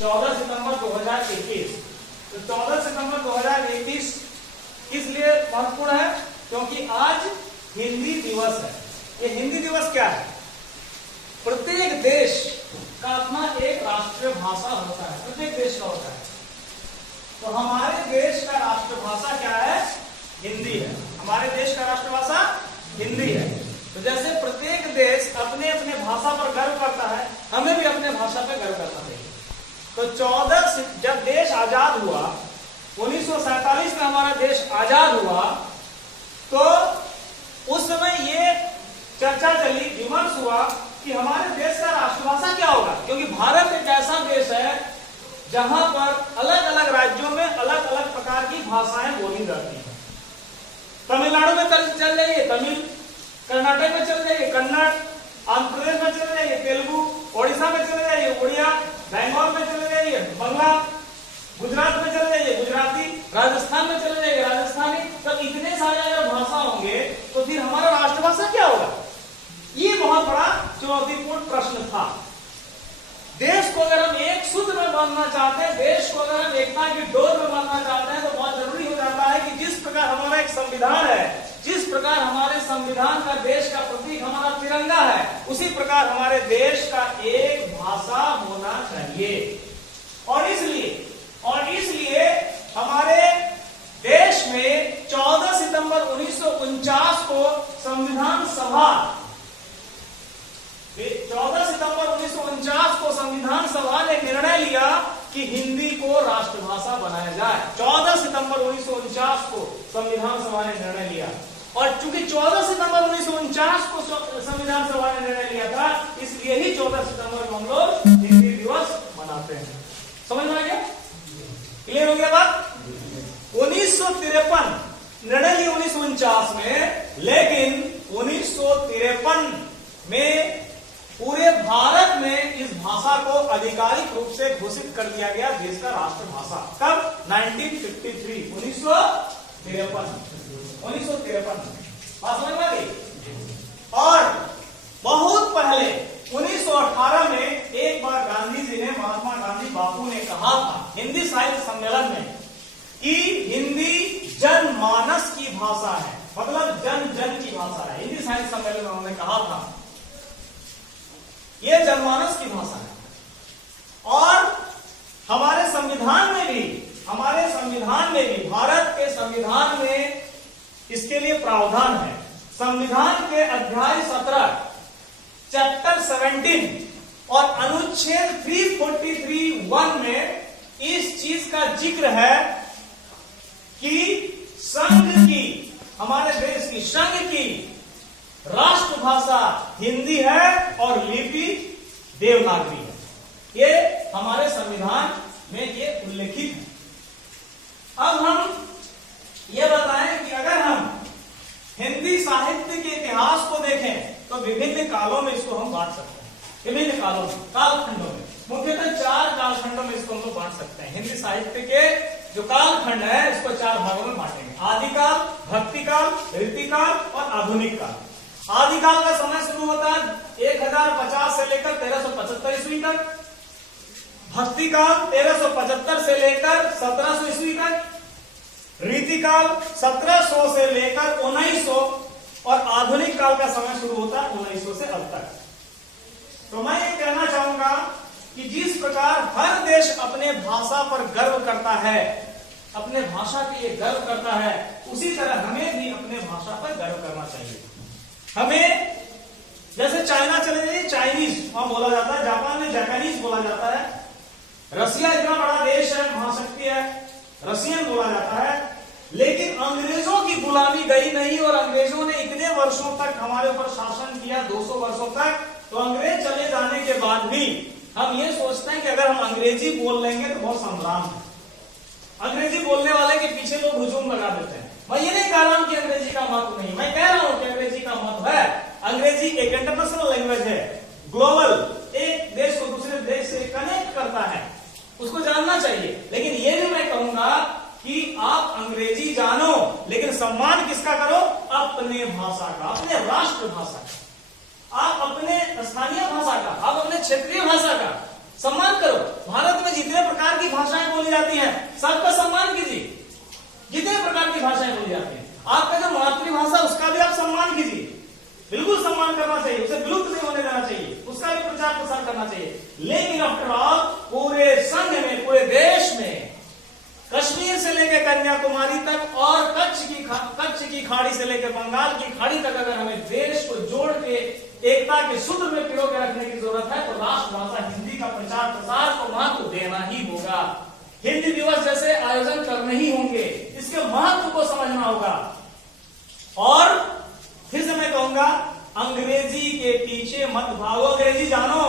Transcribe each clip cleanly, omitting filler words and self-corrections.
14 सितंबर 2021। तो 14 सितंबर 2021 किस लिए महत्वपूर्ण है? क्योंकि आज हिंदी दिवस है। ये हिंदी दिवस क्या है? प्रत्येक देश का अपना एक राष्ट्रीय भाषा होता है, प्रत्येक देश का होता है। तो हमारे देश का राष्ट्रभाषा क्या है? हिंदी है। हमारे देश का राष्ट्रभाषा हिंदी है। तो जैसे प्रत्येक देश अपने अपने भाषा पर गर्व करता है, हमें भी अपने भाषा पर गर्व करना चाहिए। तो 14 जब देश आजाद हुआ, 1947 में हमारा देश आजाद हुआ, तो उस समय ये चर्चा चली, विमर्श हुआ कि हमारे देश का राष्ट्रभाषा क्या होगा। क्योंकि भारत एक ऐसा देश है जहां पर अलग अलग राज्यों में अलग अलग प्रकार की भाषाएं बोली जाती हैं। तमिलनाडु में चल जाइए तमिल, कर्नाटक में चल जाइए कन्नड़, आंध्र प्रदेश में चले जाइए तेलुगु, ओडिशा में चले जाइए उड़िया, बंगाल में चले जाइए बंगला, गुजरात में चले जाइए गुजराती, राजस्थान में चले जाइए राजस्थानी। तब इतने सारे अगर भाषा होंगे तो फिर हमारा राष्ट्रभाषा क्या होगा? ये बहुत बड़ा चुनौतीपूर्ण प्रश्न था। देश को अगर हम एक सूत्र में बांधना चाहते हैं, देश को अगर हम एकता की डोर में बांधना चाहते हैं, तो बहुत जरूरी हो जाता है कि जिस प्रकार हमारा एक संविधान है, जिस प्रकार हमारे संविधान का देश का प्रतीक हमारा तिरंगा है, उसी प्रकार हमारे देश का एक भाषा होना चाहिए। और इसलिए हमारे देश में 14 सितंबर 1949 को संविधान सभा 14 सितंबर 1949 को संविधान सभा ने निर्णय लिया कि हिंदी को राष्ट्रभाषा बनाया जाए। 14 सितंबर 1949 को संविधान सभा ने निर्णय लिया। और चूंकि 14 सितंबर 1949 को संविधान सभा ने निर्णय लिया था, इसलिए ही 14 सितंबर को हम लोग हिंदी दिवस मनाते हैं। समझ में आ गया? क्लियर हो गया बात? 1953 निर्णय लिया 1949 में, लेकिन 1953 में पूरे भारत में इस भाषा को आधिकारिक रूप से घोषित कर दिया गया देश का राष्ट्रभाषा। कब? 1953 1953 बात समझ में आ गई? और बहुत पहले 1918 में एक बार गांधी जी ने, महात्मा गांधी बापू ने कहा था हिंदी साहित्य सम्मेलन में कि हिंदी जनमानस की भाषा है, मतलब जन जन की भाषा है। हिंदी साहित्य सम्मेलन में उन्होंने कहा था यह जनमानस की भाषा है। और हमारे संविधान में भी भारत के संविधान में इसके लिए प्रावधान है। संविधान के अध्याय 17 चैप्टर 17 और अनुच्छेद 343(1) में इस चीज का जिक्र है कि संघ की, हमारे देश की संघ की राष्ट्रभाषा हिंदी है और लिपि देवनागरी है। ये हमारे संविधान में ये उल्लेखित है। अब हम ये बताएं कि अगर हम हिंदी साहित्य के इतिहास को देखें तो विभिन्न कालों में इसको हम बांट सकते हैं। विभिन्न कालों में, कालखंडों में, मुख्यतः 4 कालखंडों में इसको हम लोग बांट सकते हैं। हिंदी साहित्य के जो कालखंड है इसको 4 भागों में बांटेंगे। आदिकाल, भक्तिकाल, रीतिकाल और आधुनिक काल। आदिकाल का समय शुरू होता है 1050 से लेकर 1375 ईस्वी तक। भक्तिकाल 1375 से लेकर 1700 ईस्वी तक। रीतिकाल 1700 से लेकर 1900 और आधुनिक काल का समय शुरू होता है 1900 से अब तक। तो मैं ये कहना चाहूंगा कि जिस प्रकार हर देश अपने भाषा पर गर्व करता है, अपने भाषा के लिए गर्व करता है, उसी तरह हमें भी अपने भाषा पर गर्व करना चाहिए। हमें जैसे चाइना चले जाइए, चाइनीज वहां बोला जाता है, जापान में जापानीज बोला जाता है, रसिया इतना बड़ा देश है, महाशक्ति है, रशियन बोला जाता है। लेकिन अंग्रेजों की गुलामी गई नहीं और अंग्रेजों ने इतने वर्षों तक हमारे ऊपर शासन किया, 200 वर्षों तक। तो अंग्रेज चले जाने के बाद भी हम ये सोचते हैं कि अगर हम अंग्रेजी बोल लेंगे तो बहुत संभ्राम है। अंग्रेजी बोलने वाले के पीछे लोग हुजूम लगा देते हैं। मैं ये नहीं कह रहा हूं कि अंग्रेजी का महत्व नहीं, मैं कह रहा हूं कि अंग्रेजी का महत्व है। अंग्रेजी एक इंटरनेशनल लैंग्वेज है, ग्लोबल, एक देश को दूसरे देश से कनेक्ट करता है, उसको जानना चाहिए। लेकिन ये भी मैं कहूंगा कि आप अंग्रेजी जानो, लेकिन सम्मान किसका करो? अपने भाषा का, अपने राष्ट्रभाषा का, आप अपने स्थानीय भाषा का, आप अपने क्षेत्रीय भाषा का सम्मान करो। भारत में में जितने प्रकार की भाषाएं बोली जाती हैं सबका सम्मान कीजिए। जितने प्रकार की भाषाएं बोली जाती हैं, आपका जो मातृभाषा उसका भी आप सम्मान कीजिए, बिल्कुल सम्मान करना चाहिए, उसे विलुप्त नहीं होने देना चाहिए, उसका भी प्रचार प्रसार करना चाहिए। लेकिन आफ्टर ऑल पूरे संघ में, पूरे देश में, कश्मीर से लेकर कन्याकुमारी तक और कच्छ की खाड़ी से लेकर बंगाल की खाड़ी तक अगर हमें देश को जोड़ के एकता के सूत्र में पिरो के रखने की जरूरत है तो राष्ट्रभाषा हिंदी का प्रचार प्रसार को महत्व देना ही होगा। हिंदी दिवस जैसे आयोजन करने ही होंगे, इसके महत्व को समझना होगा। और फिर से मैं कहूंगा, अंग्रेजी के पीछे मत भागो, अंग्रेजी जानो।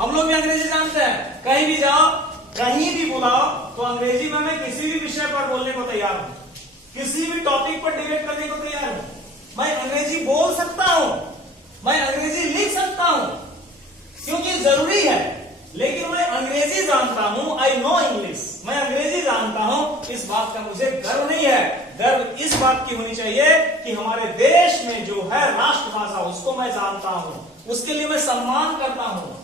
हम लोग भी अंग्रेजी जानते हैं, कहीं भी जाओ, कहीं भी बुलाओ तो अंग्रेजी में मैं किसी भी विषय पर बोलने को तैयार हूं, किसी भी टॉपिक पर डिबेट करने को तैयार हूं। मैं अंग्रेजी बोल सकता हूं, मैं अंग्रेजी लिख सकता हूं, क्योंकि जरूरी है। लेकिन मैं अंग्रेजी जानता हूं, आई नो इंग्लिश, मैं अंग्रेजी जानता हूं, इस बात का मुझे गर्व नहीं है। गर्व इस बात की होनी चाहिए कि हमारे देश में जो है राष्ट्रभाषा उसको मैं जानता हूं, उसके लिए मैं सम्मान करता हूं।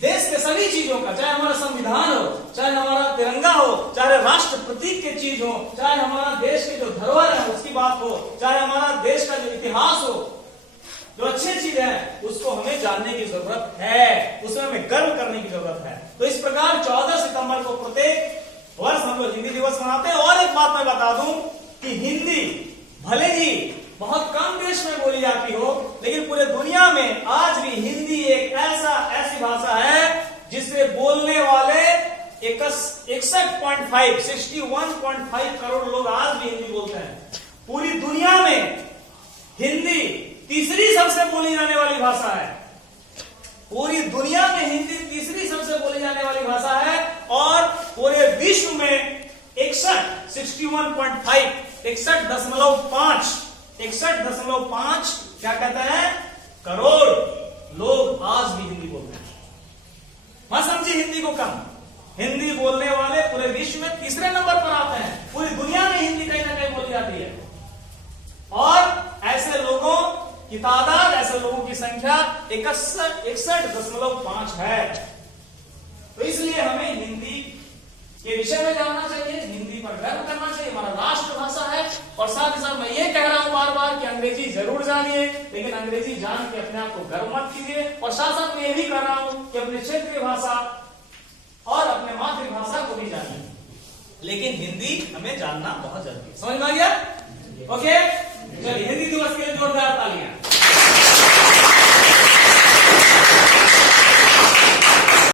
देश के सभी चीजों का, चाहे हमारा संविधान हो, चाहे हमारा तिरंगा हो, चाहे राष्ट्र प्रतीक की चीज हो, चाहे हमारा देश की जो धरोहर है उसकी बात हो, चाहे हमारा देश का जो इतिहास हो, जो अच्छी चीज है उसको हमें जानने की जरूरत है, उसमें हमें गर्व करने की जरूरत है। तो इस प्रकार 14 सितंबर को प्रत्येक वर्ष हम लोग हिंदी दिवस मनाते हैं। और एक बात मैं बता दूं कि हिंदी भले ही बहुत कम देश में बोली जाती हो, लेकिन पूरे दुनिया में आज भी हिंदी एक ऐसी भाषा है जिसे बोलने वाले 61.5 करोड़ लोग आज भी हिंदी बोलते हैं। पूरी दुनिया में हिंदी तीसरी सबसे बोली जाने वाली भाषा है। पूरी दुनिया में हिंदी तीसरी सबसे बोली जाने वाली भाषा है। और पूरे विश्व में 61.5 क्या कहते हैं, करोड़ लोग आज भी हिंदी बोलते हैं। मत समझिए हिंदी को कम, हिंदी बोलने वाले पूरे विश्व में तीसरे नंबर पर आते हैं। पूरी दुनिया में हिंदी कहीं ना कहीं बोली जाती है। और ऐसे लोगों की तादाद, ऐसे लोगों की संख्या 61.5 है। तो इसलिए हमें हिंदी के विषय में जानना चाहिए, हिंदी पर गर्व करना चाहिए, हमारा राष्ट्रभाषा है। और साथ ही साथ मैं ये कह रहा हूं बार बार कि अंग्रेजी जरूर जानिए, लेकिन अंग्रेजी जान के अपने आप को गर्व मत कीजिए। और साथ साथ मैं ये भी कर रहा हूं कि अपने क्षेत्रीय भाषा और अपने मातृभाषा को भी जानिए, लेकिन हिंदी हमें जानना बहुत जरूरी है। समझ में आ गया? ओके, चलिए हिंदी दिवस के लिए जोरदार तालियां।